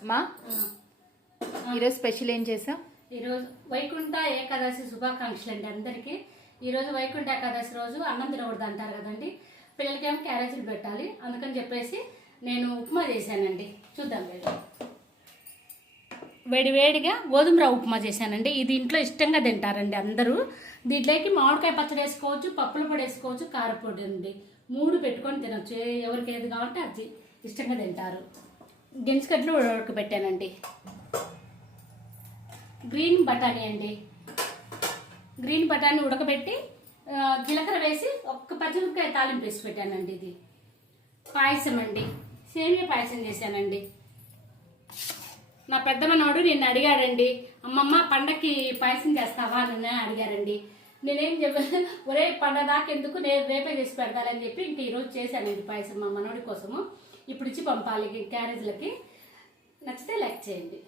అమ్మా ఈరోజు స్పెషల్ ఏం చేసావు? ఈరోజు వైకుంఠ ఏకాదశి శుభాకాంక్షలు అండి అందరికీ. ఈరోజు వైకుంఠ ఏకాదశి రోజు అన్నం తినకూడదు అంటారు కదండి. పిల్లలకేమో క్యారేజీలు పెట్టాలి, అందుకని చెప్పేసి నేను ఉప్మా చేశానండి. చూద్దాం లేదు వేడివేడిగా గోధుమ రవ్వ ఉప్మా చేశానండి. ఇది ఇంట్లో ఇష్టంగా తింటారండి అందరూ. దీంట్లోకి మామిడికాయ పచ్చడి వేసుకోవచ్చు, పప్పుల పొడి వేసుకోవచ్చు, కారపొడి అండి. 3 పెట్టుకొని తినొచ్చు. ఎవరికి ఏది కావాలంటే అది ఇష్టంగా తింటారు. గిన్నెకట్లు ఉడకబెట్టానండి. గ్రీన్ బఠానీ అండి. గ్రీన్ బఠానీ ఉడకబెట్టి జీలకర్ర వేసి ఒక్క పచ్చిమిరపకాయ తాలింపు వేసి పెట్టానండి. ఇది పాయసం అండి. సేమియా పాయసం చేశానండి. నా పెద్ద మనవాడు నిన్ను అడిగాడండి, అమ్మమ్మ పండక్కి పాయసం చేస్తావా అని అడిగారండి. నేనేం చెప్పాను, ఒరే పండగ దాకా ఎందుకు, నేను రేపే చేసి పెడతానని చెప్పి ఇంక ఈరోజు చేశానండి పాయసం మా మనవాడి కోసము. ఇప్పుడు ఇచ్చి పంపాలి క్యారేజ్లకి. నచ్చితే లైక్ చేయండి.